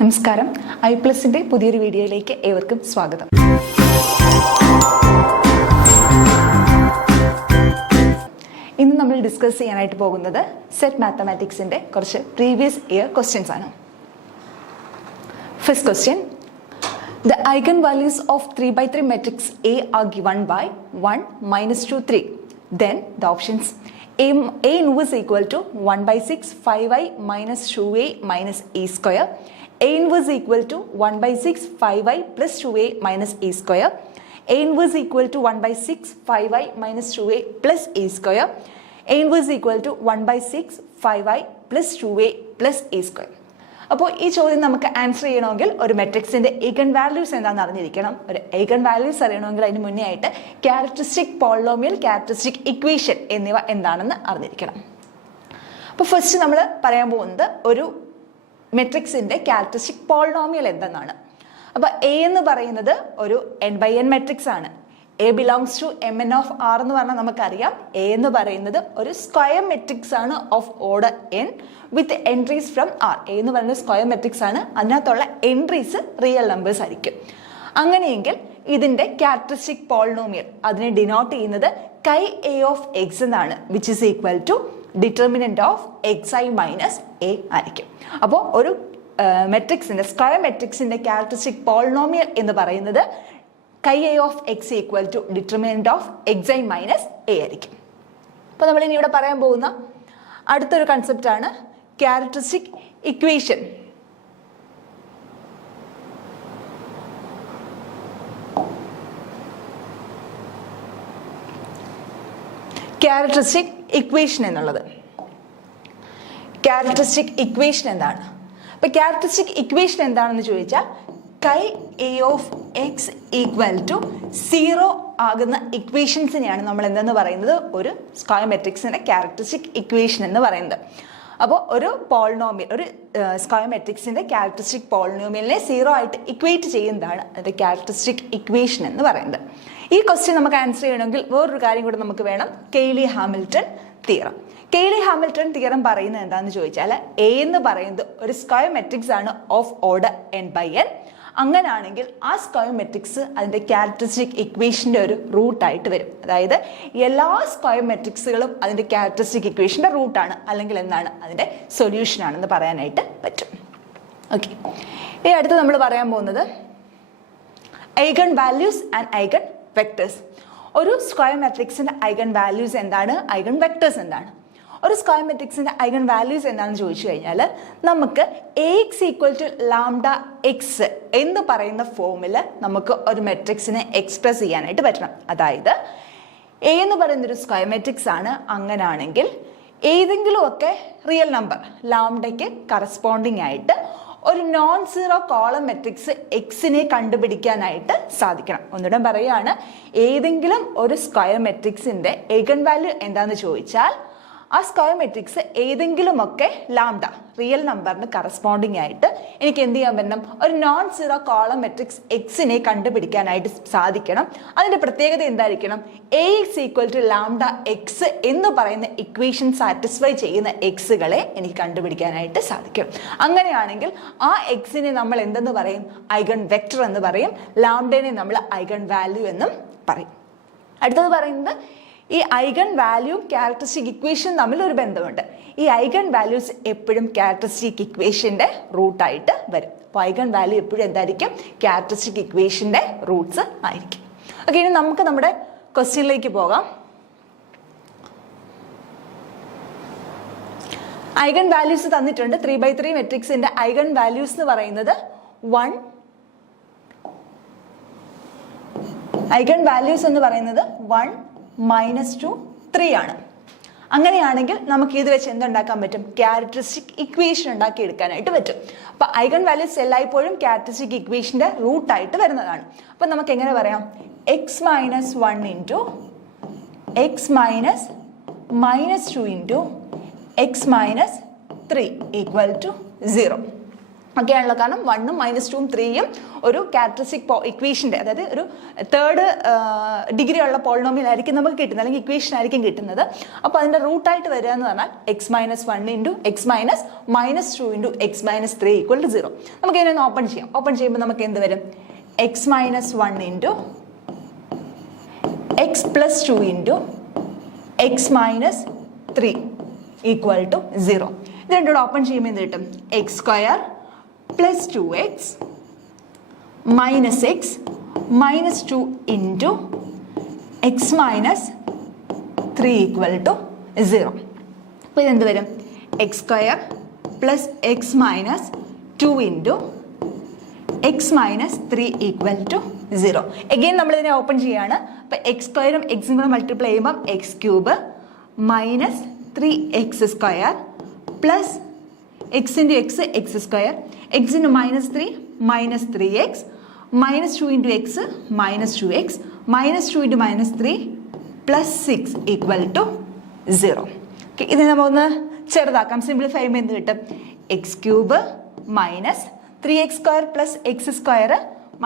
നമസ്കാരം. iPlusന്റെ പുതിയൊരു വീഡിയോയിലേക്ക് ഏവർക്കും സ്വാഗതം. ഇന്ന് നമ്മൾ ഡിസ്കസ് ചെയ്യാനായിട്ട് പോകുന്നത് സെറ്റ് മാത്തമാറ്റിക്സിന്റെ കുറച്ച് പ്രീവിയസ് ഇയർ ക്വസ്റ്റ്യൻസ് ആണ്. First question. The eigenvalues of 3x3 matrix A are given by 1, -2, 3. Then the options A inverse equal to 1/6 5i minus 2a minus a square. A inverse equal to 1/6 5i plus 2a minus a square. A inverse equal to 1/6 5i minus 2a plus a square. A inverse equal to 1/6 5i plus 2a plus a square. അപ്പോൾ ഈ ചോദ്യം നമുക്ക് answer ചെയ്യണമെങ്കിൽ ഒരു മെട്രിക്സിന്റെ eigen values എന്താണെന്ന് അറിഞ്ഞിരിക്കണം. ഒരു ഈഗൻ വാല്യൂസ് അറിയണമെങ്കിൽ അതിന് മുന്നേ ആയിട്ട് ക്യാരക്ടറിസ്റ്റിക് പോളിനോമിയൽ, ക്യാരക്ടറിസ്റ്റിക് ഇക്വേഷൻ എന്നിവ എന്താണെന്ന് അറിഞ്ഞിരിക്കണം. അപ്പോൾ ഫസ്റ്റ് നമ്മൾ പറയാൻ പോകുന്നത് ഒരു മെട്രിക്സിന്റെ ക്യാരക്ടറിസ്റ്റിക് പോളിനോമിയൽ എന്തെന്നാണ്. അപ്പോൾ എ എന്ന് പറയുന്നത് ഒരു n/n മെട്രിക്സ് ആണ്. A belongs to mn of R എന്ന് പറഞ്ഞാൽ നമുക്കറിയാം എ എന്ന് പറയുന്നത് ഒരു സ്ക്വയർ മെട്രിക്സ് ആണ് of order n with entries from R. A എന്ന് പറയുന്നത് സ്ക്വയർ മെട്രിക്സ് ആണ്, അതിനകത്തുള്ള എൻട്രീസ് റിയൽ നമ്പേഴ്സ് ആയിരിക്കും. അങ്ങനെയെങ്കിൽ ഇതിന്റെ ക്യാരക്ടറിസ്റ്റിക് പോളിനോമിയൽ അതിനെ ഡിനോട്ട് ചെയ്യുന്നത് കൈ എ ഓഫ് എക്സ് എന്നാണ്, which is equal to determinant of xi minus A ആയിരിക്കും. അപ്പോൾ ഒരു മെട്രിക്സിന്റെ സ്ക്വയർ മെട്രിക്സിന്റെ ക്യാരക്ടറിസ്റ്റിക് പോളിനോമിയൽ എന്ന് പറയുന്നത് chi A of X equal to determinant of xi minus A ആയിരിക്കും. അപ്പോൾ നമ്മൾ ഇനി ഇവിടെ പറയാൻ പോകുന്ന അടുത്തൊരു കൺസെപ്റ്റ് ആണ് ക്യാരക്ടറിസ്റ്റിക് ഇക്വേഷൻ. ക്യാരക്ടറിസ്റ്റിക് ഇക്വേഷൻ എന്നുള്ളത് ക്യാരക്ടറിസ്റ്റിക് ഇക്വേഷൻ എന്താണ്? അപ്പൊ ക്യാരക്ടറിസ്റ്റിക് ഇക്വേഷൻ എന്താണെന്ന് ചോദിച്ചാൽ chi A of X equal to 0 ആകുന്ന ഇക്വേഷൻസിനെയാണ് നമ്മൾ എന്തെന്ന് പറയുന്നത് ഒരു സ്ക്വയർ മെട്രിക്സിന്റെ ക്യാരക്ടറിസ്റ്റിക് ഇക്വേഷൻ എന്ന് പറയുന്നത്. അപ്പോൾ ഒരു പോളിനോമിയൽ, ഒരു സ്ക്വയർ മെട്രിക്സിന്റെ ക്യാരക്ടറിസ്റ്റിക് പോളിനോമിയലിനെ 0 ആയിട്ട് ഇക്വേറ്റ് ചെയ്യുന്നതാണ് അതിന്റെ ക്യാരക്ടറിസ്റ്റിക് ഇക്വേഷൻ എന്ന് പറയുന്നത്. ഈ ക്വസ്റ്റ്യൻ നമുക്ക് ആൻസർ ചെയ്യണമെങ്കിൽ വേറൊരു കാര്യം കൂടെ നമുക്ക് വേണം, കെയ്ലി-ഹാമിൽട്ടൺ തിയറം. കെയ്ലി-ഹാമിൽട്ടൺ തിയറം പറയുന്നത് എന്താണെന്ന് ചോദിച്ചാൽ എ എന്ന് പറയുന്നത് ഒരു സ്ക്വയർ മെട്രിക്സ് ആണ് ഓഫ് ഓർഡർ n/n. അങ്ങനെയാണെങ്കിൽ ആ സ്ക്വയർ മെട്രിക്സ് അതിന്റെ ക്യാരക്ടറിസ്റ്റിക് ഇക്വേഷന്റെ ഒരു റൂട്ടായിട്ട് വരും. അതായത് എല്ലാ സ്ക്വയർ മെട്രിക്സുകളും അതിന്റെ ക്യാരക്ടറിസ്റ്റിക് ഇക്വേഷന്റെ റൂട്ടാണ്, അല്ലെങ്കിൽ എന്താണ് അതിന്റെ സൊല്യൂഷൻ ആണെന്ന് പറയാനായിട്ട് പറ്റും. ഓക്കെ, ഇനി അടുത്ത് നമ്മൾ പറയാൻ പോകുന്നത് eigen values and eigen vectors. ഒരു സ്ക്വയർ മെട്രിക്സിന്റെ ഐഗൺ വാല്യൂസ് എന്താണ്, ഐഗൺ വെക്ടേഴ്സ് എന്താണ്? ഒരു സ്ക്വയർ മെട്രിക്സിന്റെ ഐഗൺ വാല്യൂസ് എന്താണെന്ന് ചോദിച്ചു കഴിഞ്ഞാൽ നമുക്ക് Ax equal to lambda X എന്ന് പറയുന്ന ഫോമിൽ നമുക്ക് ഒരു മെട്രിക്സിനെ എക്സ്പ്രസ് ചെയ്യാനായിട്ട് പറ്റണം. അതായത് എ എന്ന് പറയുന്ന ഒരു സ്ക്വയർ മെട്രിക്സ് ആണ്. അങ്ങനാണെങ്കിൽ ഏതെങ്കിലും ഒക്കെ റിയൽ നമ്പർ ലാംഡയ്ക്ക് കറസ്പോണ്ടിങ് ആയിട്ട് ഒരു നോൺ സീറോ കോളം മെട്രിക്സ് എക്സിനെ കണ്ടുപിടിക്കാനായിട്ട് സാധിക്കണം. ഒന്നുകൂടെ പറയുകയാണ്, ഏതെങ്കിലും ഒരു സ്ക്വയർ മെട്രിക്സിന്റെ ഐഗൺ വാല്യൂ എന്താണെന്ന് ചോദിച്ചാൽ ആ സ്ക്വയർ മെട്രിക്സ് ഏതെങ്കിലുമൊക്കെ ലാംഡ റിയൽ നമ്പറിന് കറസ്പോണ്ടിങ് ആയിട്ട് എനിക്ക് എന്ത് ചെയ്യാൻ പറ്റണം, ഒരു നോൺ സീറോ കോളം മെട്രിക്സ് എക്സിനെ കണ്ടുപിടിക്കാനായിട്ട് സാധിക്കണം. അതിന്റെ പ്രത്യേകത എന്തായിരിക്കണം, Ax equal to lambda X എന്ന് പറയുന്ന ഇക്വേഷൻ സാറ്റിസ്ഫൈ ചെയ്യുന്ന എക്സുകളെ എനിക്ക് കണ്ടുപിടിക്കാനായിട്ട് സാധിക്കും. അങ്ങനെയാണെങ്കിൽ ആ എക്സിനെ നമ്മൾ എന്തെന്ന് പറയും, ഐഗൺ വെക്ടർ എന്ന് പറയും. ലാംഡനെ നമ്മൾ ഐഗൺ വാല്യൂ എന്നും പറയും. അടുത്തത് പറയുന്നത് ഈ ഐഗൺ വാല്യൂ ക്യാരക്ടറിസ്റ്റിക് ഇക്വേഷൻ തമ്മിൽ ഒരു ബന്ധമുണ്ട്. ഈ ഐഗൺ വാല്യൂസ് എപ്പോഴും ക്യാരക്ടറിസ്റ്റിക് ഇക്വേഷന്റെ റൂട്ടായിട്ട് വരും. അപ്പോൾ ഐഗൺ വാല്യൂ എപ്പോഴും എന്തായിരിക്കും, ക്യാരക്ടറിസ്റ്റിക് ഇക്വേഷന്റെ റൂട്ട്സ് ആയിരിക്കും. ഓക്കെ, ഇനി നമുക്ക് നമ്മുടെ ക്വസ്റ്റ്യനിലേക്ക് പോകാം. ഐഗൺ വാല്യൂസ് തന്നിട്ടുണ്ട്. 3x3 മെട്രിക്സിന്റെ ഐഗൺ വാല്യൂസ് എന്ന് പറയുന്നത് 1, ഐഗൺ വാല്യൂസ് എന്ന് പറയുന്നത് 1, -2, 3 ആണ്. അങ്ങനെയാണെങ്കിൽ നമുക്ക് ഇത് വെച്ച് എന്തുണ്ടാക്കാൻ പറ്റും, ക്യാരക്ടറിസ്റ്റിക് ഇക്വേഷൻ ഉണ്ടാക്കി എടുക്കാനായിട്ട് പറ്റും. അപ്പൊ ഐഗൺ വാല്യൂസ് എല്ലായ്പ്പോഴും ക്യാരക്ടറിസ്റ്റിക് ഇക്വേഷന്റെ റൂട്ടായിട്ട് വരുന്നതാണ്. അപ്പൊ നമുക്ക് എങ്ങനെ പറയാം, x - 1 into x - -2 into x - 3 equal to 0. ഒക്കെയാണല്ലോ. കാരണം 1ഉം -2ഉം 3യും ഒരു ക്യാരക്ടറിസ്റ്റിക് ഇക്വേഷൻ്റെ, അതായത് ഒരു തേർഡ് ഡിഗ്രി ഉള്ള പോളിനോമിയൽ ആയിരിക്കും നമുക്ക് കിട്ടുന്നത്, അല്ലെങ്കിൽ ഇക്വേഷൻ ആയിരിക്കും കിട്ടുന്നത്. അപ്പോൾ അതിൻ്റെ റൂട്ടായിട്ട് വരിക എന്ന് പറഞ്ഞാൽ x-1 into x-2 into x-3 equal to 0. നമുക്ക് ഇതിനെ ഒന്ന് ഓപ്പൺ ചെയ്യാം. ഓപ്പൺ ചെയ്യുമ്പോൾ നമുക്ക് എന്ത് വരും? x-1 into x+2 into x-3 equal to 0. ഇത് രണ്ടുകൂടെ ഓപ്പൺ ചെയ്യുമ്പോൾ എന്ത് കിട്ടും? x² plus 2x minus x minus 2 into x minus 3 equal to 0. അപ്പോൾ ഇതെന്ത് വരും? x² plus x minus 2 into x minus 3 equal to 0. Again നമ്മളിതിനെ ഓപ്പൺ ചെയ്യാണ്. അപ്പോൾ x² x കൂടെ മൾട്ടിപ്ലൈ ചെയ്യുമ്പം x³ minus 3x² plus x into x, x², x into -3, minus 3x, minus 2 into x, minus 2x, minus 2 into -3, plus 6 equal to 0. Okay, ഇത് നമുക്കൊന്ന് ചെറുതാക്കാം. Simplify ചെയ്യുമ്പോൾ എന്ത് കിട്ടും? x³ minus 3x² plus x²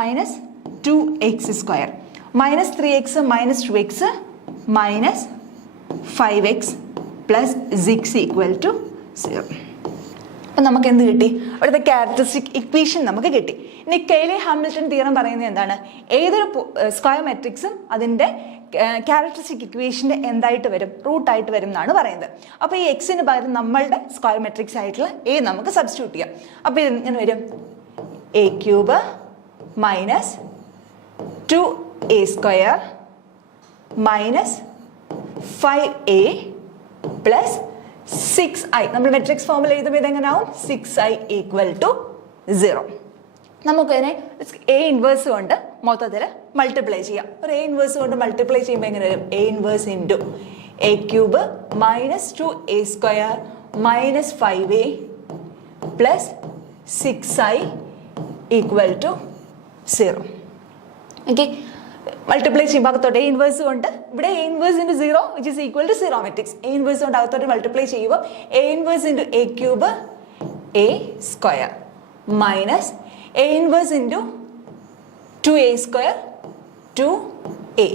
minus 2x², minus 3x minus 2x minus 5x plus 6 equal to 0. അപ്പം നമുക്ക് എന്ത് കിട്ടി? അവിടുത്തെ ക്യാരക്ടറിസ്റ്റിക് ഇക്വേഷൻ നമുക്ക് കിട്ടി. ഇനി കെയ്ലി ഹാമിൽട്ടൺ തിയറം പറയുന്നത് എന്താണ്? ഏതൊരു സ്ക്വയർ മെട്രിക്സും അതിൻ്റെ ക്യാരക്ടറിസ്റ്റിക് ഇക്വേഷൻ്റെ എന്തായിട്ട് വരും? റൂട്ടായിട്ട് വരും എന്നാണ് പറയുന്നത്. അപ്പോൾ ഈ എക്സിന് പകരം നമ്മളുടെ സ്ക്വയർ മെട്രിക്സ് ആയിട്ടുള്ള എ നമുക്ക് സബ്സ്റ്റിറ്റ്യൂട്ട് ചെയ്യാം. അപ്പോൾ ഇത് ഇങ്ങനെ വരും: a³ minus 2a² minus 5a plus 6i. നമ്മൾ മെട്രിക്സ് ഫോമിൽ എഴുതുമ്പോൾ ഇതെങ്ങനെയാവും? 6i equal to 0. നമുക്കതിനെ എ ഇൻവേഴ്സ് കൊണ്ട് മൊത്തത്തിൽ മൾട്ടിപ്ലൈ ചെയ്യാം. ഒരു എ ഇൻവേഴ്സ് കൊണ്ട് മൾട്ടിപ്ലൈ ചെയ്യുമ്പോൾ എങ്ങനെ വരും? A inverse into a³ minus 2a² minus 5a plus 6i equal to 0. Okay, multiply ചെയ്യുമ്പോൾ അകത്തോട്ട് എ ഇൻവേഴ്സ് കൊണ്ട്, ഇവിടെ A inverse into 0 which is equal to 0 matrix. A inverse കൊണ്ട് അകത്തോട്ട് മൾട്ടിപ്ലൈ ചെയ്യുമ്പോൾ A inverse into a³ a² minus A inverse into 2a² 2a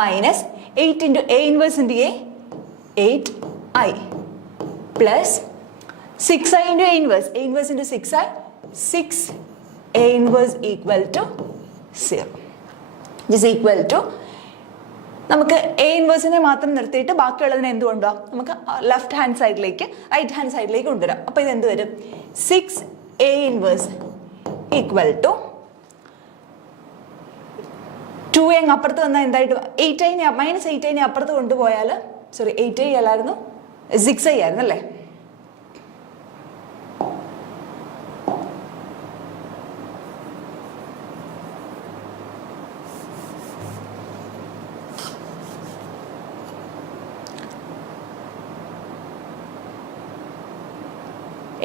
minus 8 into A inverse into a 8i plus 6i into A inverse into 6i 6a inverse equal to 0. is equal to, നമുക്ക് A ഇൻവേഴ്സിനെ മാത്രം നിർത്തിയിട്ട് ബാക്കിയുള്ളതിനെ എന്ത് കൊണ്ടുപോകാം? നമുക്ക് left hand സൈഡിലേക്ക് right hand സൈഡിലേക്ക് കൊണ്ടുവരാം. അപ്പോൾ ഇത് എന്ത് വരും? 6a inverse equal to 2a അപ്പുറത്ത് വന്നാൽ എന്തായിട്ട് 8i മൈനസ് 8i അപ്പുറത്ത് കൊണ്ടുപോയാൽ, സോറി 8i അല്ലായിരുന്നു 6i ആയിരുന്നു അല്ലേ?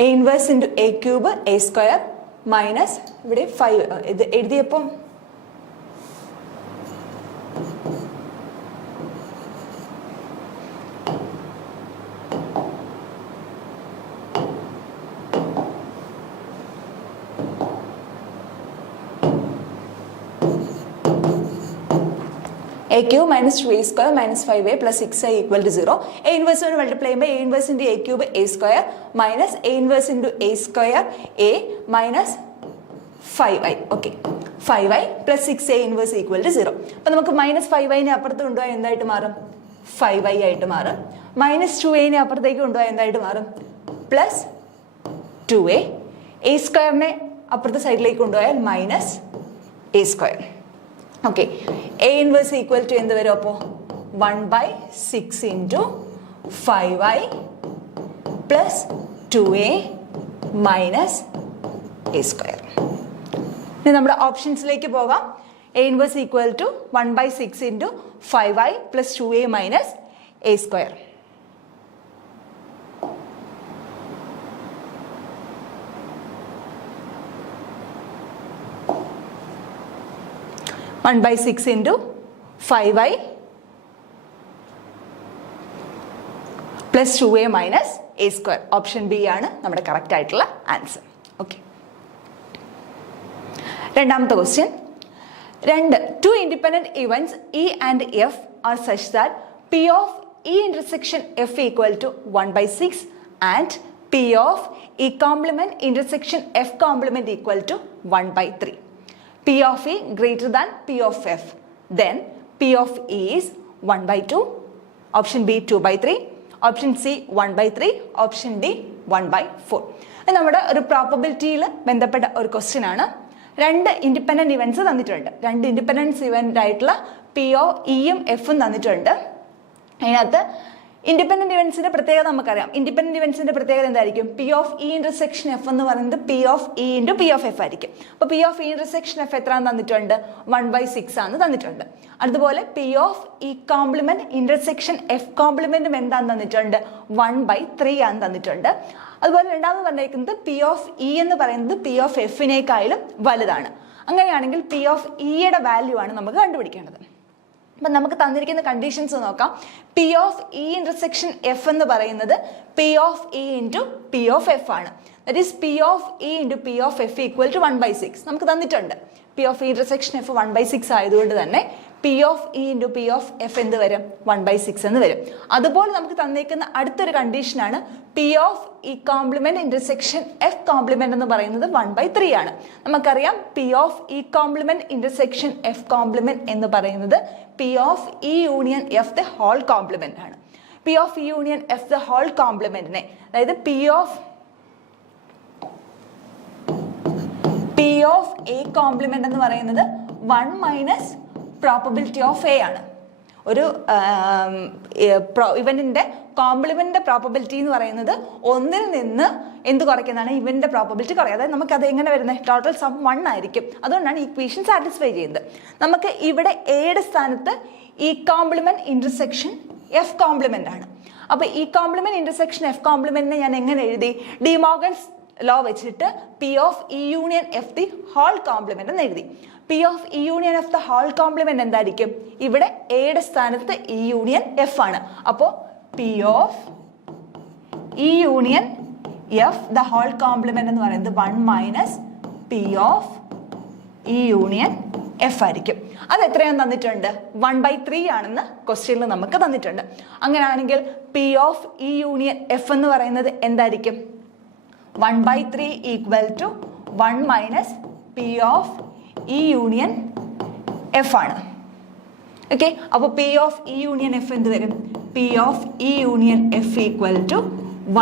A inverse into a³ a² minus ഇവിടെ 5 ഇത് എഴുതിയപ്പം a³ minus 2a² minus 5a plus 6i equal to 0. a inverse കൊണ്ട് മൾട്ടിപ്ലൈ ചെയ്യുമ്പോൾ a inverse into a³ a² minus a inverse into a² a minus 5i. Okay, 5i plus 6a inverse equal to 0. അപ്പോൾ നമുക്ക് minus 5i അപ്പുറത്ത് കൊണ്ടുപോയാൽ എന്തായിട്ട് മാറും? 5i ആയിട്ട് മാറും. മൈനസ് 2a അപ്പുറത്തേക്ക് കൊണ്ടുപോയാൽ എന്തായിട്ട് മാറും? Plus 2a. a² അപ്പുറത്തെ സൈഡിലേക്ക് കൊണ്ടുപോയാൽ minus a². Okay, A inverse equal to എന്ത് വരും? അപ്പോൾ 1/6 into 5i plus 2a minus a². ഇനി നമ്മുടെ ഓപ്ഷൻസിലേക്ക് പോകാം. A inverse equal to 1/6 into 5i plus 2a minus a². 1/6 into 5i plus 2a minus a². Option B ആണ് നമ്മുടെ correct ആയിട്ടുള്ള ആൻസർ. ഓക്കെ. രണ്ടാമത്തെ question, two independent events E and F are such that P of E intersection F equal to 1/6 and P of E complement intersection F complement equal to 1/3. P of E greater than P of F. Then P of E is 1/2. Option B 2/3. Option C 1/3. Option D 1/4. ഇത് നമ്മുടെ ഒരു പ്രോബബിലിറ്റിയിൽ ബന്ധപ്പെട്ട ഒരു question ആണ്. രണ്ട് independent events തന്നിട്ടുണ്ട്. രണ്ട് independence event ആയിട്ടുള്ള പി ഒ ഇയും എഫും തന്നിട്ടുണ്ട്. അതിനകത്ത് ഇൻഡിപെൻഡന്റ് ഇവന്റ്സിന്റെ പ്രത്യേകത നമുക്കറിയാം. ഇൻഡിപെൻഡന്റ് ഇവന്റ്സിന്റെ പ്രത്യേകത എന്തായിരിക്കും? P of E intersection F എന്ന് പറയുന്നത് P of E into P of F ആയിരിക്കും. അപ്പോൾ P of E intersection F എത്രയാണെന്ന് തന്നിട്ടുണ്ട്? 1/6 ആണ് തന്നിട്ടുണ്ട്. അതുപോലെ P of E complement intersection F കോംപ്ലിമെന്റും എന്താണെന്ന് തന്നിട്ടുണ്ട്? 1/3 ആണ് തന്നിട്ടുണ്ട്. അതുപോലെ രണ്ടാമത് പറഞ്ഞിരിക്കുന്നത് പി ഓഫ് ഇ എന്ന് പറയുന്നത് പി ഓഫ് എഫിനേക്കാളും വലുതാണ്. അങ്ങനെയാണെങ്കിൽ പി ഓഫ് ഇയുടെ വാല്യൂ ആണ് നമുക്ക് കണ്ടുപിടിക്കേണ്ടത്. അപ്പം നമുക്ക് തന്നിരിക്കുന്ന കണ്ടീഷൻസ് നോക്കാം. P of E intersection F എന്ന് പറയുന്നത് P of E into P of F ആണ്. That is P of E into P of F equal to 1/6 നമുക്ക് തന്നിട്ടുണ്ട്. P of E intersection F 1/6 ആയതുകൊണ്ട് തന്നെ P of E into P of F എന്ത് വരും? 1/6 എന്ന് വരും. അതുപോലെ നമുക്ക് തന്നിരിക്കുന്ന അടുത്തൊരു കണ്ടീഷനാണ് P of E complement intersection F complement എന്ന് പറയുന്നത് 1/3 ആണ്. നമുക്കറിയാം P of E complement intersection F complement എന്ന് പറയുന്നത് P of E union F the whole complement ആണ്. P of E union F the whole കോംപ്ലിമെന്റിനെ, അതായത് പി ഓഫ് എ കോംപ്ലിമെന്റ് എന്ന് പറയുന്നത് 1 മൈനസ് പ്രോബബിലിറ്റി ഓഫ് എ ആണ്. ഒരു ഇവന്റിന്റെ കോംപ്ലിമെന്റിന്റെ പ്രോബബിലിറ്റി എന്ന് പറയുന്നത് ഒന്നിൽ നിന്ന് എന്ത് കുറയ്ക്കുന്നതാണ്? ഇവന്റിന്റെ പ്രോബബിലിറ്റി കുറയും. അതായത് നമുക്ക് അത് എങ്ങനെ വരുന്നത്? ടോട്ടൽ സം 1 ആയിരിക്കും. അതുകൊണ്ടാണ് ഇക്വേഷൻ സാറ്റിസ്ഫൈ ചെയ്യുന്നത്. നമുക്ക് ഇവിടെ എയുടെ സ്ഥാനത്ത് ഈ കോംപ്ലിമെന്റ് ഇന്റർസെക്ഷൻ എഫ് കോംപ്ലിമെന്റ് ആണ്. അപ്പൊ ഈ കോംപ്ലിമെന്റ് ഇന്റർസെക്ഷൻ എഫ് കോംപ്ലിമെന്റിനെ ഞാൻ എങ്ങനെ എഴുതി? ഡി മോർഗൻസ് ലോ വെച്ചിട്ട് P of E union F the whole complement എന്ന് എഴുതി. P of E union F the whole complement എന്തായിരിക്കും? ഇവിടെ എയുടെ സ്ഥാനത്ത് ഇ യൂണിയൻ എഫ് ആണ്. അപ്പോൾ P of E union F the whole complement എന്ന് പറയുന്നത് 1 minus P of E union F ആയിരിക്കും. അത് എത്രയാണ് തന്നിട്ടുണ്ട്? 1/3 ആണെന്ന് ക്വസ്റ്റ്യനിൽ നമുക്ക് തന്നിട്ടുണ്ട്. അങ്ങനെയാണെങ്കിൽ P of E union F എന്ന് പറയുന്നത് എന്തായിരിക്കും? 1/3 equal to 1 minus P of E union F ആണ്. ഓക്കെ, അപ്പോൾ P of E union F എന്ത് വരും? P of E union F equal to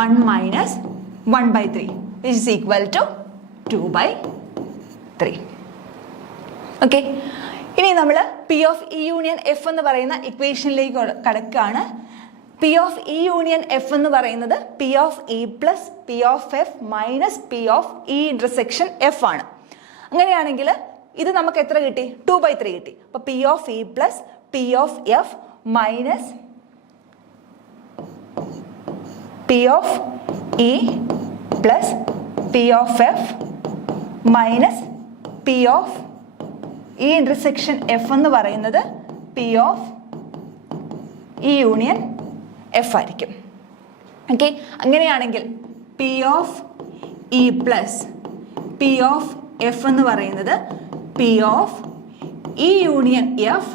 1 minus 1/3 which is equal to 2/3. Okay, ഇനി നമ്മൾ P of E union F എന്ന് പറയുന്ന ഇക്വേഷനിലേക്ക് കടക്കുകയാണ്. P of E union F എന്ന് പറയുന്നത് P of E plus P of F minus P of E intersection F ആണ്. അങ്ങനെയാണെങ്കിൽ ഇത് നമുക്ക് എത്ര കിട്ടി? 2/3 കിട്ടി. അപ്പൊ P of E plus P of F minus P of E plus P of F minus P of E intersection F എന്ന് പറയുന്നത് P of E union F ആയിരിക്കും. ഓക്കെ, അങ്ങനെയാണെങ്കിൽ P of E plus P of F എന്ന് പറയുന്നത് P of E union F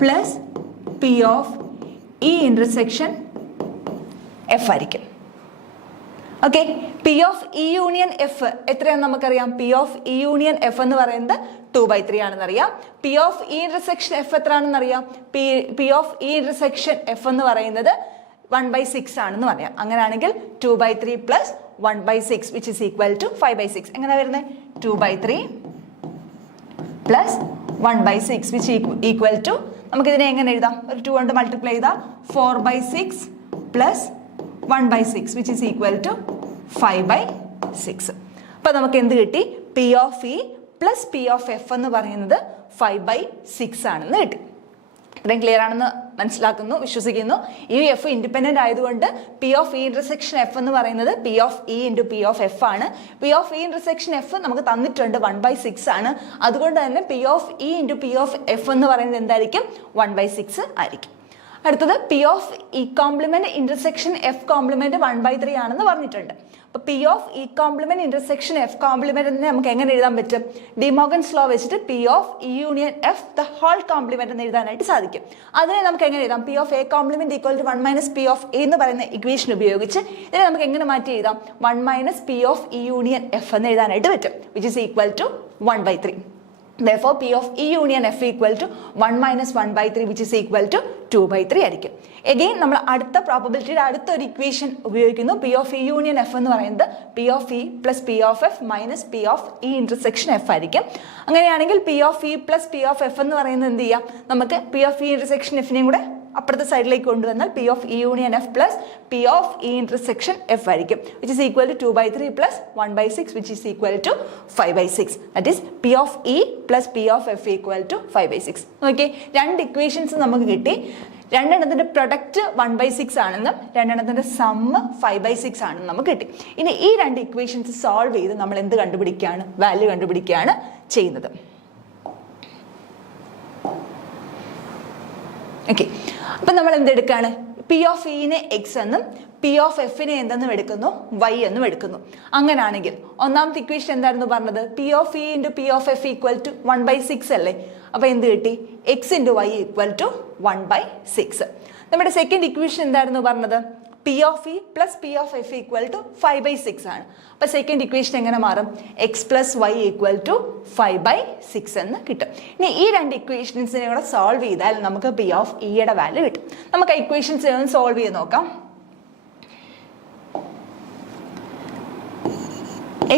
plus P of E intersection F ആയിരിക്കും. Okay, P of E union F എത്രയാണെന്ന് നമുക്കറിയാം. P of E union F എന്ന് പറയുന്നത് 2/3 ആണെന്ന് അറിയാം. P of E intersection F എത്ര ആണെന്ന് അറിയാം. P of E intersection F എന്ന് പറയുന്നത് 1/6 ആണെന്ന് പറയാം. അങ്ങനെയാണെങ്കിൽ 2/3 plus 1/6 which is equal to 5/6. എങ്ങനെ വരുന്നത്? 2/3 പ്ലസ് 1/6 വിച്ച് ഈക്വൽ ടു, നമുക്കിതിനെ എങ്ങനെ എഴുതാം? ഒരു 2 കൊണ്ട് മൾട്ടിപ്ലൈ ചെയ്താൽ 4/6 plus 1/6 which is equal to 5/6. അപ്പൊ നമുക്ക് എന്ത് കിട്ടി? P of E plus P of F എന്ന് പറയുന്നത് 5/6 ആണെന്ന് കിട്ടി. ഇത്രയും ക്ലിയർ ആണെന്ന് മനസ്സിലാക്കുന്നു, വിശ്വസിക്കുന്നു. ഈ എഫ് ഇൻഡിപെൻഡന്റ് ആയതുകൊണ്ട് P of E intersection F എന്ന് പറയുന്നത് P of E into P of F ആണ്. P of E intersection F നമുക്ക് തന്നിട്ടുണ്ട് 1/6 ആണ്. അതുകൊണ്ട് തന്നെ P of E into P of F എന്ന് പറയുന്നത് എന്തായിരിക്കും? 1/6 ആയിരിക്കും. അടുത്തത് P of E complement intersection F complement 1/3 ആണെന്ന് പറഞ്ഞിട്ടുണ്ട്. അപ്പൊ P of E complement intersection F complement നമുക്ക് എങ്ങനെ എഴുതാൻ പറ്റും? ഡിമോഗൻസ് ലോ വെച്ചിട്ട് P of E union F the whole complement എന്ന് എഴുതാനായിട്ട് സാധിക്കും. അതിനെ നമുക്ക് എങ്ങനെ എഴുതാം? P of A complement equal to 1 minus P of A എന്ന് പറയുന്ന ഇക്വേഷൻ ഉപയോഗിച്ച് ഇതിനെ നമുക്ക് എങ്ങനെ മാറ്റി എഴുതാം? 1 minus P of E union F എന്ന് എഴുതാനായിട്ട് പറ്റും, which is equal to 1/3. Therefore, P of E union F equal to 1 minus 1/3, which is equal to 2/3 ആയിരിക്കും. Again, നമ്മൾ അടുത്ത പ്രോബബിലിറ്റിയുടെ അടുത്ത ഒരു ഇക്വേഷൻ ഉപയോഗിക്കുന്നു. P of E union F എന്ന് പറയുന്നത് P of E plus P of F minus P of E intersection F ആയിരിക്കും. അങ്ങനെയാണെങ്കിൽ P of E plus P of F എന്ന് പറയുന്നത് എന്ത് ചെയ്യാം? നമുക്ക് P of E intersection F നെയും കൂടെ അപ്പുറത്തെ സൈഡിലേക്ക് കൊണ്ടുവന്നാൽ P of E union F plus P of E intersection F ആയിരിക്കും, which is equal to 2/3 plus 1/6, which is equal to 5/6. That is P of E plus P of F equal to 5/6. Okay, രണ്ട് equations നമുക്ക് കിട്ടി. രണ്ടെണ്ണത്തിന്റെ product 1/6 ആണെന്നും രണ്ടെണ്ണത്തിന്റെ sum 5/6 ആണെന്നും നമുക്ക് കിട്ടി. ഇനി ഈ രണ്ട് ഇക്വേഷൻസ് സോൾവ് ചെയ്ത് നമ്മൾ എന്ത് കണ്ടുപിടിക്കുകയാണ്? വാല്യൂ കണ്ടുപിടിക്കുകയാണ് ചെയ്യുന്നത്. ഓക്കെ, അപ്പൊ നമ്മൾ എന്തെടുക്കാണ്? പി ഓഫ് ഇനെ എക്സ് എന്നും പി ഓഫ് എഫിനെ എന്തെന്നും എടുക്കുന്നു? വൈ എന്നും എടുക്കുന്നു. അങ്ങനാണെങ്കിൽ ഒന്നാമത്തെ ഇക്വേഷൻ എന്തായിരുന്നു പറഞ്ഞത്? P of E into P of F equal to 1/6 അല്ലേ? അപ്പൊ എന്ത് കിട്ടി? X into Y equal to 1/6. നമ്മുടെ സെക്കൻഡ് ഇക്വേഷൻ എന്തായിരുന്നു പറഞ്ഞത്? P of E plus P of F equal to 5/6 ആണ്. അപ്പൊ സെക്കൻഡ് ഇക്വേഷൻ എങ്ങനെ മാറും? X plus Y equal to 5/6 എന്ന് കിട്ടും. ഇനി ഈ രണ്ട് ഇക്വേഷൻസിനെ കൂടെ സോൾവ് ചെയ്താൽ നമുക്ക് പി ഓഫ് ഇയുടെ വാല്യൂ കിട്ടും. നമുക്ക് ആ ഇക്വേഷൻസ് ഒന്ന് സോൾവ് ചെയ്ത് നോക്കാം.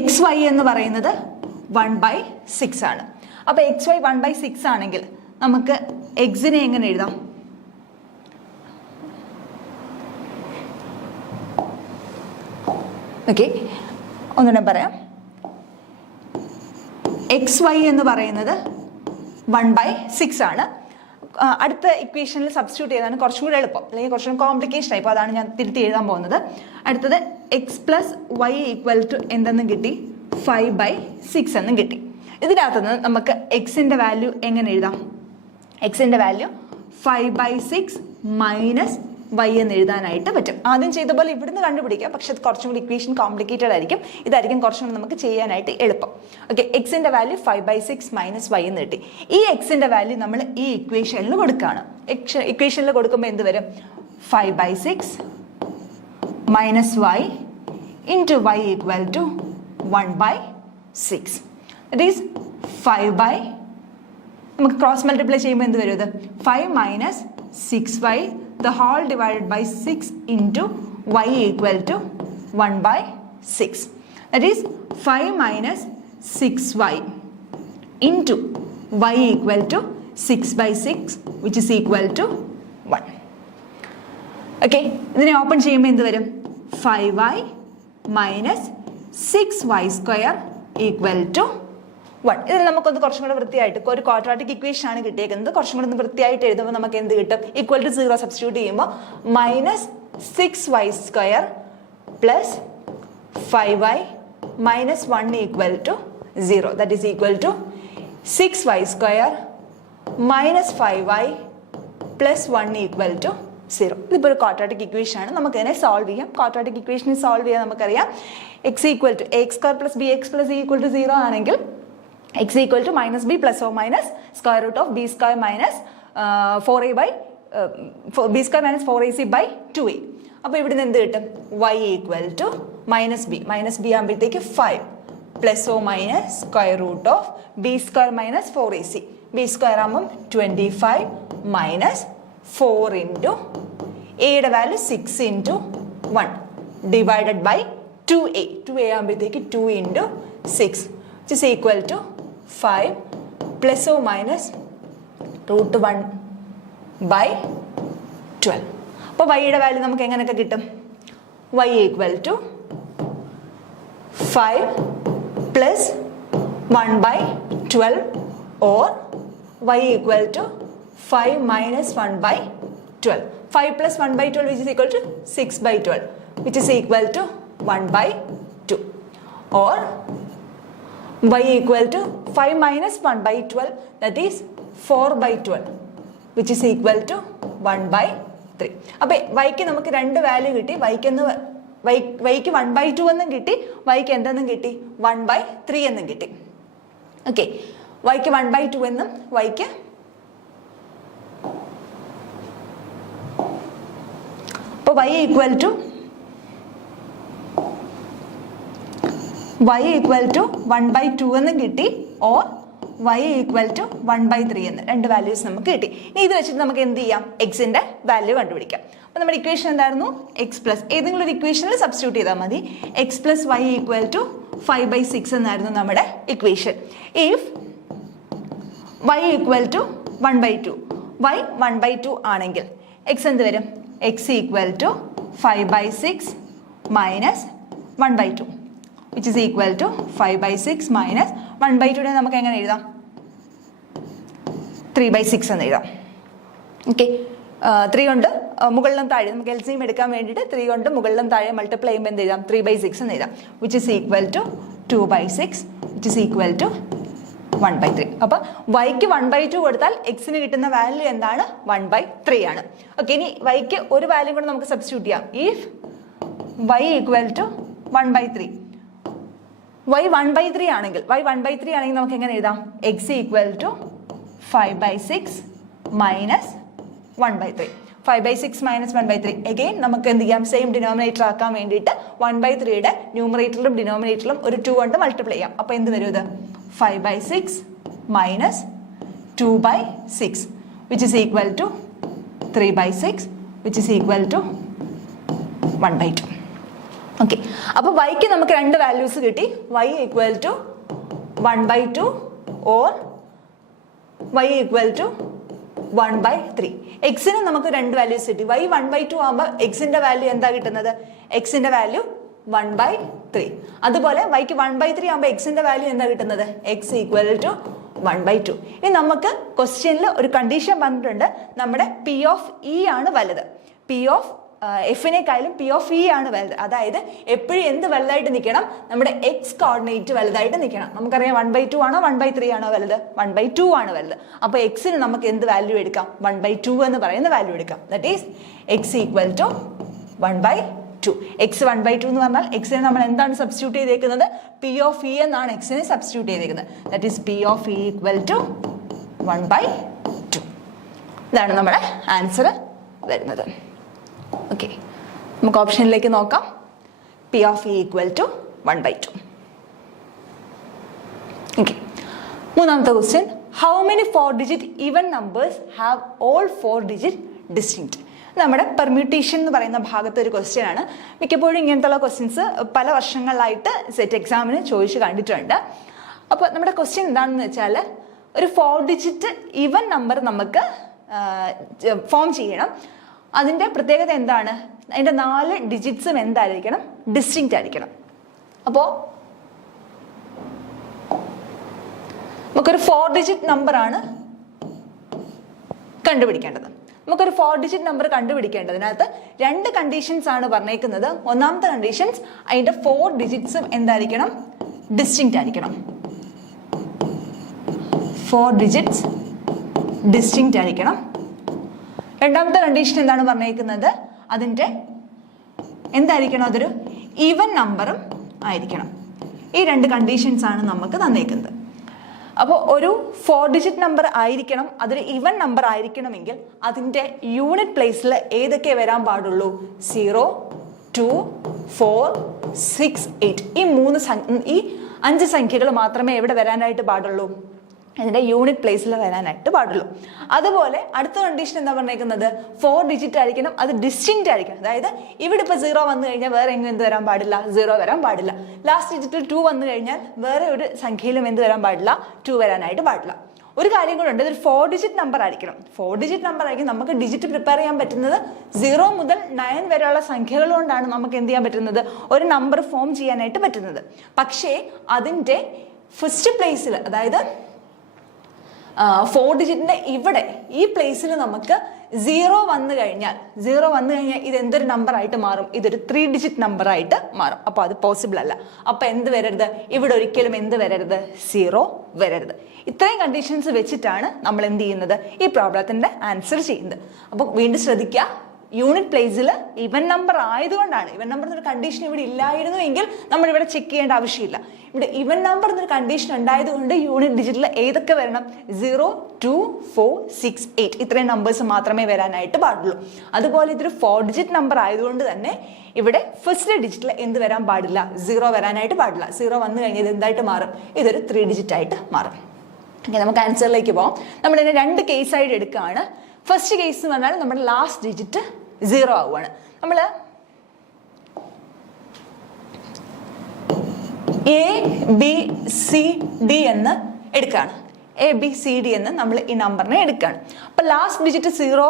എക്സ് വൈ എന്ന് പറയുന്നത് 1/6 ആണ്. അപ്പൊ എക്സ് വൈ 1/6 ആണെങ്കിൽ നമുക്ക് എക്സിനെ എങ്ങനെ എഴുതാം? ഓക്കെ, ഒന്നുകൂടെ പറയാം. എക്സ് വൈ എന്ന് പറയുന്നത് 1/6 ആണ്. അടുത്ത ഇക്വേഷനിൽ സബ്സ്റ്റിറ്റ്യൂട്ട് ചെയ്താണ് കുറച്ചും കൂടി എളുപ്പം, അല്ലെങ്കിൽ കുറച്ചും കോംപ്ലിക്കേഷൻ ആയി. അപ്പോൾ അതാണ് ഞാൻ തിരുത്തി എഴുതാൻ പോകുന്നത്. അടുത്തത് X plus Y equal to എന്തെന്നും കിട്ടി? 5/6 എന്നും കിട്ടി. ഇതിനകത്ത് നിന്ന് നമുക്ക് എക്സിൻ്റെ വാല്യൂ എങ്ങനെ എഴുതാം? എക്സിൻ്റെ വാല്യൂ 5/6 മൈനസ് വൈ എന്ന് എഴുതാനായിട്ട് പറ്റും. ആദ്യം ചെയ്ത പോലെ ഇവിടുന്ന് കണ്ടുപിടിക്കാം, പക്ഷെ അത് കുറച്ചും കൂടി ഇക്വേഷൻ കോംപ്ലിക്കേറ്റഡ് ആയിരിക്കും. ഇതായിരിക്കും കുറച്ചും കൂടി നമുക്ക് ചെയ്യാനായിട്ട് എളുപ്പം. ഓക്കെ, എക്സിൻ്റെ വാല്യൂ 5/6 മൈനസ് വൈ എന്ന് കിട്ടി. ഈ എക്സിൻ്റെ വാല്യൂ നമ്മൾ ഈ ഇക്വേഷനിൽ കൊടുക്കുകയാണ്. ഇക്വേഷനിൽ കൊടുക്കുമ്പോൾ എന്ത് വരും? 5/6 minus Y into Y equal to 1/6. That is 5 നമുക്ക് ക്രോസ് മൾട്ടിപ്ലൈ ചെയ്യുമ്പോൾ എന്ത് വരും? ഇത് 5 minus 6y the whole divided by 6 into y equal to 1/6. That is 5 minus 6y into y equal to 6/6, which is equal to 1. Okay, ഇതിനെ open ചെയ്യുമ്പോൾ എന്ത് വരും? 5y minus 6y square equal to 1. ഇതിൽ നമുക്കൊന്ന് കുറച്ചും കൂടെ വൃത്തിയായിട്ട്, ഒരു ക്വാഡ്രാറ്റിക് ഇക്വേഷൻ ആണ് കിട്ടിയേക്കുന്നത്, കുറച്ചും കൂടെ ഒന്ന് വൃത്തിയായിട്ട് എഴുതുമ്പോൾ നമുക്ക് എന്ത് കിട്ടും? ഈക്വൽ ടു 0 സബ്സ്റ്റിറ്റ്യൂട്ട് ചെയ്യുമ്പോൾ minus 6y square plus 5y minus 1 equal to 0. That is equal to 6y square minus 5y plus 1 equal to 0. ഇതിപ്പോൾ ഒരു ക്വാഡ്രാറ്റിക് ഇക്വേഷൻ ആണ്. നമുക്ക് ഇതിനെ സോൾവ് ചെയ്യാം. ക്വാഡ്രാറ്റിക് ഇക്വേഷനെ സോൾവ് ചെയ്യാൻ നമുക്കറിയാം X equal to A square plus B X plus equal to 0 ആണെങ്കിൽ x equal to minus b plus or minus square root of b square minus 4a by b square minus 4ac by 2a. അപ്പോൾ ഇവിടുന്ന് എന്ത് കിട്ടും? y equal to minus b ആകുമ്പോഴത്തേക്ക് 5 plus or minus square root of b square minus 4ac. b square ആകുമ്പം 25 minus 4 into a യുടെ value 6 into 1 divided by 2a. 2a ആകുമ്പോഴത്തേക്ക് 2 into 6, which is equal to 5 plus or minus root 1 by 12. അപ്പോൾ വൈയുടെ value നമുക്ക് എങ്ങനെയൊക്കെ കിട്ടും? y equal to 5 plus 1 by 12 or y equal to 5 minus 1 by 12. 5 plus 1 by 12 which is equal to 6 by 12, which is equal to 1 by 2. Or y equal to 5 minus 1 by 12, that is 4 by 12, which is equal to 1 by 3. അപ്പോൾ വൈക്ക് നമുക്ക് രണ്ട് value കിട്ടി. വൈക്ക് 1/2 എന്നും കിട്ടി, വൈക്ക് എന്തെന്നും കിട്ടി, 1/3 എന്നും കിട്ടി. ഓക്കെ, വൈക്ക് 1/2 എന്നും വൈക്ക് അപ്പോൾ y ഈക്വൽ ടു 1/2 എന്നും കിട്ടി, ഓർ y ഈക്വൽ ടു 1/3 എന്ന് രണ്ട് വാല്യൂസ് നമുക്ക് കിട്ടി. ഇനി ഇത് വെച്ചിട്ട് നമുക്ക് എന്ത് ചെയ്യാം, എക്സിന്റെ വാല്യൂ കണ്ടുപിടിക്കാം. അപ്പോൾ നമ്മുടെ ഇക്വേഷൻ എന്തായിരുന്നു, എക്സ് പ്ലസ് ഏതെങ്കിലും ഒരു ഇക്വേഷനിൽ സബ്സ്റ്റിറ്റ്യൂട്ട് ചെയ്താൽ മതി. X plus Y equal to 5/6 എന്നായിരുന്നു നമ്മുടെ equation. If y equal to 1/2, y 1/2 ആണെങ്കിൽ എക്സ് എന്ത് വരും, X equal to 5/6 minus 1/2 which is equal to 5/6 minus 1/2 നമുക്ക് എങ്ങനെ എഴുതാം, 3/6 എന്ന് എഴുതാം. ഓക്കെ, 3 കൊണ്ട് മുകളിലും താഴെ നമുക്ക് എൽസിഎം എടുക്കാൻ വേണ്ടിയിട്ട് 3 കൊണ്ട് മുകളിലും താഴെ മൾട്ടിപ്ലൈ ചെയ്യുമ്പോൾ എന്ത് എഴുതാം, 3/6 എന്ന് എഴുതാം, which is equal to 2/6 which is equal to 1/3. അപ്പോൾ വൈക്ക് 1/2 കൊടുത്താൽ എക്സിന് കിട്ടുന്ന വാല്യൂ എന്താണ്, 1/3 ആണ്. ഓക്കെ, ഇനി വൈക്ക് ഒരു വാല്യൂ കൂടെ നമുക്ക് സബ്സ്റ്റിറ്റ്യൂട്ട് ചെയ്യാം. If y equal to 1/3, y 1/3 ആണെങ്കിൽ നമുക്ക് എങ്ങനെ എഴുതാം, X equal to 5/6 minus 1/3. 5/6 minus 1/3 again നമുക്ക് എന്ത് ചെയ്യാം, സെയിം ഡിനോമിനേറ്റർ ആക്കാൻ വേണ്ടിയിട്ട് 1/3യുടെ ന്യൂമറേറ്ററിലും ഡിനോമിനേറ്ററിലും ഒരു 2 കൊണ്ട് മൾട്ടിപ്ലൈ ചെയ്യാം. അപ്പോൾ എന്ത് വരും, ഇത് 5/6 minus 2/6 which is equal to 3/6 which is equal to 1/2. Okay, അപ്പോൾ വൈക്ക് നമുക്ക് രണ്ട് വാല്യൂസ് കിട്ടി, y equal to 1/2 or y equal to 1/3. എക്സിന് നമുക്ക് രണ്ട് വാല്യൂസ് കിട്ടി. y 1/2 ആകുമ്പോൾ എക്സിന്റെ വാല്യൂ എന്താ കിട്ടുന്നത്, എക്സിന്റെ വാല്യൂ 1/3. അതുപോലെ വൈക്ക് 1/3 ആകുമ്പോൾ എക്സിന്റെ വാല്യൂ എന്താ കിട്ടുന്നത്, എക്സ് ഈക്വൽ ടു 1/2. ഇനി നമുക്ക് ക്വസ്റ്റ്യനിൽ ഒരു കണ്ടീഷൻ പറഞ്ഞിട്ടുണ്ട്, നമ്മുടെ പി ഓഫ് ഇ ആണ് വലുത്, പി ഓഫ് എഫിനേക്കാളും പി ഓഫ് ഇ ആണ് വലുത്. അതായത് എപ്പോഴും എന്ത് വലുതായിട്ട് നിൽക്കണം, നമ്മുടെ എക്സ് കോർഡിനേറ്റ് വലുതായിട്ട് നിൽക്കണം. നമുക്കറിയാം 1/2 ആണോ 1/3 ആണോ വലുത്, 1/2 ആണ് വലുത്. അപ്പോൾ എക്സിന് നമുക്ക് എന്ത് വാല്യൂ എടുക്കാം, 1/2 എന്ന് പറയുന്ന വാല്യൂ എടുക്കാം. That is X equal to 1/2. X 1/2 എന്ന് പറഞ്ഞാൽ എക്സിനെ നമ്മൾ എന്താണ് സബ്സ്റ്റിറ്റ്യൂട്ട് ചെയ്തേക്കുന്നത്, പി ഓഫ് ഇ എന്നാണ് എക്സിനെ സബ്സ്റ്റിറ്റ്യൂട്ട് ചെയ്തേക്കുന്നത്. That is P of E equal to 1/2. ഇതാണ് നമ്മുടെ ആൻസർ വരുന്നത്. ഓക്കെ, നമുക്ക് ഓപ്ഷനിലേക്ക് നോക്കാം. P of E equal to 1/2. Okay, മൂന്നാമത്തെ question, how many 4-digit even numbers have all 4-digit distinct. നമ്മുടെ പെർമ്യൂട്ടേഷൻ എന്ന് പറയുന്ന ഭാഗത്ത് ഒരു ക്വസ്റ്റ്യൻ ആണ്. മിക്കപ്പോഴും ഇങ്ങനത്തുള്ള ക്വസ്റ്റ്യൻസ് പല വർഷങ്ങളിലായിട്ട് സെറ്റ് എക്സാമിന് ചോദിച്ച് കണ്ടിട്ടുണ്ട്. അപ്പോൾ നമ്മുടെ ക്വസ്റ്റ്യൻ എന്താണെന്ന് വെച്ചാൽ, ഒരു 4-digit ഈവൻ നമ്പർ നമുക്ക് ഫോം ചെയ്യണം. അതിൻ്റെ പ്രത്യേകത എന്താണ്, അതിൻ്റെ 4 ഡിജിറ്റ്സും എന്തായിരിക്കണം, ഡിസ്റ്റിങ്ക്റ്റ് ആയിരിക്കണം. അപ്പോൾ നമുക്കൊരു 4-digit നമ്പറാണ് കണ്ടുപിടിക്കേണ്ടത്. നമുക്കൊരു 4-digit നമ്പർ കണ്ടുപിടിക്കേണ്ടതിനകത്ത് 2 കണ്ടീഷൻസ് ആണ് പറഞ്ഞേക്കുന്നത്. ഒന്നാമത്തെ കണ്ടീഷൻസ്, അതിൻ്റെ 4 ഡിജിറ്റ്സും എന്തായിരിക്കണം, ഡിസ്റ്റിങ്ക്റ്റ് ആയിരിക്കണം. 4 ഡിജിറ്റ്സ് ഡിസ്റ്റിങ്ക്റ്റ് ആയിരിക്കണം. രണ്ടാമത്തെ കണ്ടീഷൻ എന്താണ് പറഞ്ഞേക്കുന്നത്, അതിൻ്റെ എന്തായിരിക്കണം, അതൊരു ഈവൻ നമ്പറും ആയിരിക്കണം. ഈ 2 കണ്ടീഷൻസ് ആണ് നമുക്ക് തന്നേക്കുന്നത്. അപ്പോൾ ഒരു 4-digit നമ്പർ ആയിരിക്കണം, അതൊരു ഈവൻ നമ്പർ ആയിരിക്കണമെങ്കിൽ അതിൻ്റെ യൂണിറ്റ് പ്ലേസിൽ ഏതൊക്കെ വരാൻ പാടുള്ളൂ, 0, 2, 4, 6, 8. ഈ 5 സംഖ്യകൾ മാത്രമേ എവിടെ വരാനായിട്ട് പാടുള്ളൂ, അതിൻ്റെ യൂണിറ്റ് പ്ലേസിൽ വരാനായിട്ട് പാടുള്ളൂ. അതുപോലെ അടുത്ത കണ്ടീഷൻ എന്താ പറഞ്ഞേക്കുന്നത്, 4-digit ആയിരിക്കണം, അത് ഡിസ്റ്റിങ്ക്റ്റ് ആയിരിക്കണം. അതായത് ഇവിടെ ഇപ്പോൾ 0 വന്നു കഴിഞ്ഞാൽ വേറെ എങ്ങും എന്ത് വരാൻ പാടില്ല, 0 വരാൻ പാടില്ല. ലാസ്റ്റ് ഡിജിറ്റിൽ 2 വന്നു കഴിഞ്ഞാൽ വേറെ ഒരു സംഖ്യയിലും എന്ത് വരാൻ പാടില്ല, 2 വരാനായിട്ട് പാടില്ല. ഒരു കാര്യം കൂടെ ഉണ്ട്, ഇതൊരു 4-digit നമ്പർ ആയിരിക്കണം. 4-digit നമ്പർ ആയിരിക്കും നമുക്ക് ഡിജിറ്റ് പ്രിപ്പയർ ചെയ്യാൻ പറ്റുന്നത് 0 മുതൽ 9 വരെയുള്ള സംഖ്യകൾ കൊണ്ടാണ് നമുക്ക് എന്ത് ചെയ്യാൻ പറ്റുന്നത്, ഒരു നമ്പർ ഫോം ചെയ്യാനായിട്ട് പറ്റുന്നത്. പക്ഷേ അതിൻ്റെ ഫസ്റ്റ് പ്ലേസിൽ, അതായത് 4 ഡിജിറ്റിന്റെ ഇവിടെ ഈ പ്ലേസിൽ നമുക്ക് 0 വന്നു കഴിഞ്ഞാൽ ഇത് എന്തൊരു നമ്പർ ആയിട്ട് മാറും, ഇതൊരു 3-digit നമ്പർ ആയിട്ട് മാറും. അപ്പോൾ അത് പോസിബിൾ അല്ല. അപ്പോൾ എന്ത് വരരുത്, ഇവിടെ ഒരിക്കലും എന്ത് വരരുത്, 0 വരരുത്. ഇത്രയും കണ്ടീഷൻസ് വെച്ചിട്ടാണ് നമ്മൾ എന്ത് ചെയ്യുന്നത്, ഈ പ്രോബ്ലത്തിന്റെ ആൻസർ ചെയ്യുന്നത്. അപ്പോൾ വീണ്ടും ശ്രദ്ധിക്കുക, യൂണിറ്റ് പ്ലേസിൽ ഇവൻ നമ്പർ ആയതുകൊണ്ടാണ്. ഇവൻ നമ്പർ എന്നൊരു കണ്ടീഷൻ ഇവിടെ ഇല്ലായിരുന്നു എങ്കിൽ നമ്മൾ ഇവിടെ ചെക്ക് ചെയ്യേണ്ട ആവശ്യമില്ല. ഇവിടെ ഇവൻ നമ്പർ എന്നൊരു കണ്ടീഷൻ ഉണ്ടായതുകൊണ്ട് യൂണിറ്റ് ഡിജിറ്റിൽ ഏതൊക്കെ വരണം? 0, 2, 4, 6, 8 ഇത്രയും നമ്പേഴ്സ് മാത്രമേ വരാനായിട്ട് പാടുള്ളൂ. അതുപോലെ ഇതൊരു 4 ഡിജിറ്റ് നമ്പർ ആയതുകൊണ്ട് തന്നെ ഇവിടെ ഫസ്റ്റ് ഡിജിറ്റിൽ എന്ത് വരാൻ പാടില്ല? 0 വരാനായിട്ട് പാടില്ല. 0 വന്നു കഴിഞ്ഞാൽ ഇത് എന്തായിട്ട് മാറും? ഇതൊരു 3 ഡിജിറ്റ് ആയിട്ട് മാറും. ഓക്കെ, നമുക്ക് ആൻസറിലേക്ക് പോകാം. നമ്മൾ ഇതിനെ 2 കേസായിട്ട് എടുക്കുകയാണ്. ഫസ്റ്റ് കേസ് എന്ന് പറഞ്ഞാൽ നമ്മുടെ ലാസ്റ്റ് ഡിജിറ്റ് 0 ആവുകയാണ്. നമ്മൾ ABCD എന്ന് എടുക്കുകയാണ്. ABCD എന്ന് നമ്മൾ ഈ നമ്പറിനെ എടുക്കുകയാണ്. അപ്പൊ ലാസ്റ്റ് ഡിജിറ്റ് 0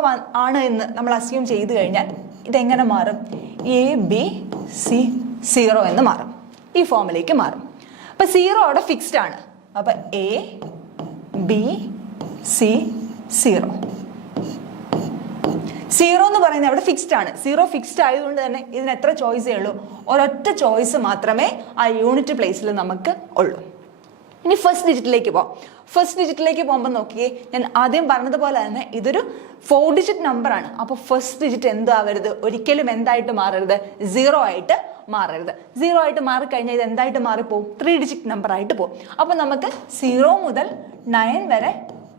ആണ് എന്ന് നമ്മൾ അസ്യൂം ചെയ്ത് കഴിഞ്ഞാൽ ഇതെങ്ങനെ മാറും? ABC0 എന്ന് മാറും. ഈ ഫോമിലേക്ക് മാറും. അപ്പൊ 0 അവിടെ ഫിക്സ്ഡ് ആണ്. അപ്പൊ ABC0 എന്ന് പറയുന്നത് അവിടെ ഫിക്സ്ഡ് ആണ്. 0 ഫിക്സ്ഡ് ആയതുകൊണ്ട് തന്നെ ഇതിന് എത്ര ചോയ്സേ ഉള്ളൂ? ഒരൊറ്റ ചോയ്സ് മാത്രമേ ആ യൂണിറ്റ് പ്ലേസിൽ നമുക്ക് ഉള്ളൂ. ഇനി ഫസ്റ്റ് ഡിജിറ്റിലേക്ക് പോകാം. ഫസ്റ്റ് ഡിജിറ്റിലേക്ക് പോകുമ്പോൾ നോക്കിയേ, ഞാൻ ആദ്യം പറഞ്ഞതുപോലെ തന്നെ ഇതൊരു 4 ഡിജിറ്റ് നമ്പറാണ്. അപ്പോൾ ഫസ്റ്റ് ഡിജിറ്റ് എന്താവരുത്? ഒരിക്കലും എന്തായിട്ട് മാറരുത്? 0 ആയിട്ട് മാറരുത്. 0 ആയിട്ട് മാറിക്കഴിഞ്ഞാൽ ഇത് എന്തായിട്ട് മാറിപ്പോവും? 3 ഡിജിറ്റ് നമ്പർ ആയിട്ട് പോകും. അപ്പോൾ നമുക്ക് 0 മുതൽ 9 വരെ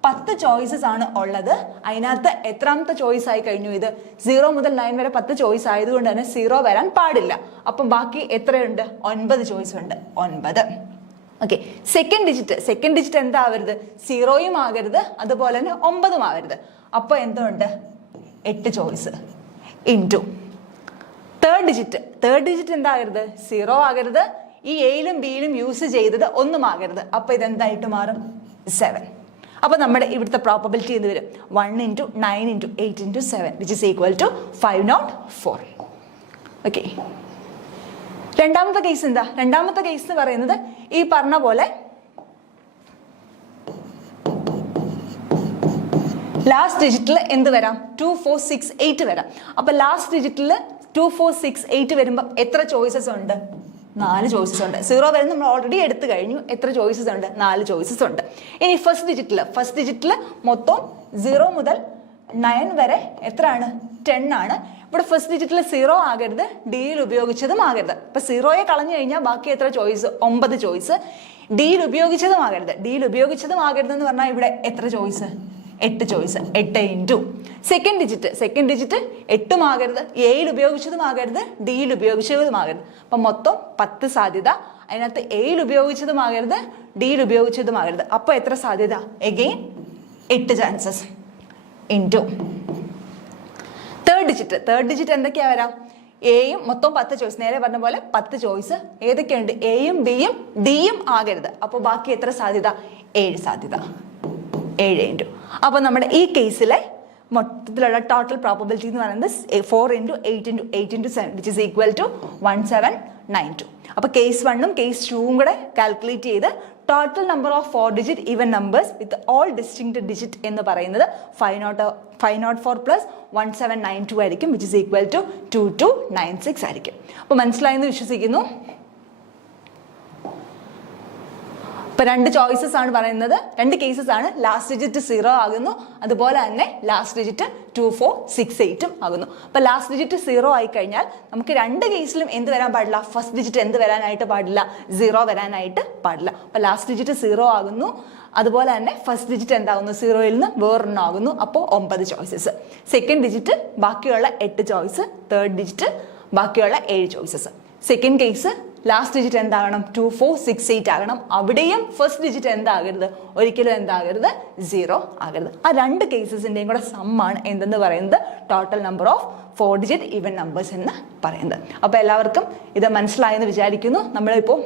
10 ചോയ്സസ് ആണ് ഉള്ളത്. അതിനകത്ത് എത്രാമത്തെ ചോയ്സ് ആയി കഴിഞ്ഞു? ഇത് 0 മുതൽ 9 വരെ 10 ചോയ്സ് ആയതുകൊണ്ട് തന്നെ 0 വരാൻ പാടില്ല. അപ്പം ബാക്കി എത്രയുണ്ട്? 9 ചോയ്സ് ഉണ്ട്. 9. ഓക്കെ, സെക്കൻഡ് ഡിജിറ്റ് എന്താവരുത്? 0യും ആകരുത്, അതുപോലെ തന്നെ 9ഉം ആകരുത്. അപ്പോൾ എന്തുണ്ട്? 8 ചോയ്സ് ഇൻറ്റു തേർഡ് ഡിജിറ്റ് എന്താകരുത്? 0 ആകരുത്, ഈ എയിലും ബിയിലും യൂസ് ചെയ്തത് ഒന്നും ആകരുത്. അപ്പോൾ ഇതെന്തായിട്ട് മാറും? 7. അപ്പോൾ നമ്മുടെ ഇവിടുത്തെ പ്രോബബിലിറ്റി എന്ത് വരും? 1 × 9 × 8 × 7 which is equal to 504. Okay, രണ്ടാമത്തെ കേസ് എന്താ? രണ്ടാമത്തെ കേസ് എന്ന് പറയുന്നത് ഈ പറഞ്ഞ പോലെ ലാസ്റ്റ് ഡിജിറ്റിൽ എന്ത് വരാം? 2, 4, 6, 8 വരാം. അപ്പൊ ലാസ്റ്റ് ഡിജിറ്റിൽ 2, 4, 6, 8 വരുമ്പോൾ എത്ര ചോയ്സസ് ഉണ്ട്? 4 ചോയ്സസ് ഉണ്ട്. 0 വരെ നമ്മൾ ഓൾറെഡി എടുത്തു കഴിഞ്ഞു. എത്ര ചോയ്സസ് ഉണ്ട്? 4 ചോയ്സസ് ഉണ്ട്. ഇനി ഫസ്റ്റ് ഡിജിറ്റിൽ മൊത്തം 0 മുതൽ 9 വരെ എത്രയാണ്? 10 ആണ്. ഇവിടെ ഫസ്റ്റ് ഡിജിറ്റിൽ 0 ആകരുത്, ഡിയിൽ ഉപയോഗിച്ചതും ആകരുത്. ഇപ്പൊ 0യെ കളഞ്ഞു കഴിഞ്ഞാൽ ബാക്കി എത്ര ചോയ്സ്? 9 ചോയ്സ്. ഡിയിൽ ഉപയോഗിച്ചതും ആകരുത് എന്ന് പറഞ്ഞാൽ ഇവിടെ എത്ര choice? 8 choice. 8 into second digit 8ഉം ആകരുത്, എയിൽ ഉപയോഗിച്ചതും ആകരുത്, ഡിയിൽ ഉപയോഗിച്ചതും ആകരുത്. അപ്പം മൊത്തം 10 സാധ്യത. അതിനകത്ത് എയിൽ ഉപയോഗിച്ചതും ആകരുത്, ഡിയിൽ ഉപയോഗിച്ചതും ആകരുത്. അപ്പോൾ എത്ര സാധ്യത? Again 8 chances into third digit എന്തൊക്കെയാ വരാം? എയും മൊത്തം 10 ചോയ്സ്. നേരെ പറഞ്ഞ പോലെ 10 ചോയ്സ്. ഏതൊക്കെയുണ്ട്? എയും ബിയും ഡിയും ആകരുത്. അപ്പോൾ ബാക്കി എത്ര സാധ്യത? 7 സാധ്യത. 7 ഇൻറ്റു. അപ്പോൾ നമ്മുടെ ഈ കേസിലെ മൊത്തത്തിലുള്ള ടോട്ടൽ പ്രോബബിലിറ്റി എന്ന് പറയുന്നത് 4 × 8 × 8 × 7 which is equal to 1792. അപ്പോൾ കേസ് 1ഉം കേസ് 2ഉം കൂടെ കാൽക്കുലേറ്റ് ചെയ്ത് total number of 4 digit even numbers with all distinct digit എന്ന് പറയുന്നത് 504 പ്ലസ് 1792 ആയിരിക്കും which is equal to 2296 ആയിരിക്കും. അപ്പോൾ മനസ്സിലായെന്ന് വിശ്വസിക്കുന്നു. ഇപ്പൊ 2 ചോയ്സസ് ആണ് പറയുന്നത്, 2 കേസസ് ആണ്. ലാസ്റ്റ് ഡിജിറ്റ് 0 ആകുന്നു, അതുപോലെ തന്നെ ലാസ്റ്റ് ഡിജിറ്റ് 2, 4, 6, 8 ആകുന്നു. അപ്പൊ ലാസ്റ്റ് ഡിജിറ്റ് 0 ആയി കഴിഞ്ഞാൽ നമുക്ക് 2 കേസിലും എന്ത് വരാൻ പാടില്ല? ഫസ്റ്റ് ഡിജിറ്റ് എന്ത് വരാനായിട്ട് പാടില്ല? 0 വരാനായിട്ട് പാടില്ല. അപ്പൊ ലാസ്റ്റ് ഡിജിറ്റ് 0 ആകുന്നു, അതുപോലെ തന്നെ ഫസ്റ്റ് ഡിജിറ്റ് എന്താകുന്നു? 0യിൽ നിന്ന് വേറൊരെണ്ണം ആകുന്നു. അപ്പോൾ 9 ചോയ്സസ്. സെക്കൻഡ് ഡിജിറ്റ് ബാക്കിയുള്ള 8 ചോയ്സ്. തേർഡ് ഡിജിറ്റ് ബാക്കിയുള്ള 7 choices. Second case last digit എന്താകണം? 2, 4, 6, 8 ആകണം. അവിടെയും ഫസ്റ്റ് ഡിജിറ്റ് എന്താകരുത്? ഒരിക്കലും എന്താകരുത്? 0 ആകരുത്. ആ 2 കേസസിൻ്റെയും കൂടെ സമ്മാണ് എന്തെന്ന് പറയുന്നത് total number of 4 digit even numbers എന്ന് പറയുന്നത്. അപ്പോൾ എല്ലാവർക്കും ഇത് മനസ്സിലായെന്ന് വിചാരിക്കുന്നു. നമ്മളിപ്പോൾ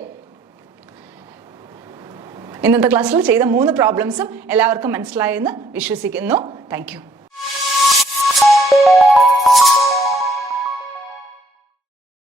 ഇന്നത്തെ ക്ലാസ്സിൽ ചെയ്ത 3 പ്രോബ്ലംസും എല്ലാവർക്കും മനസ്സിലായെന്ന് വിശ്വസിക്കുന്നു. Thank you.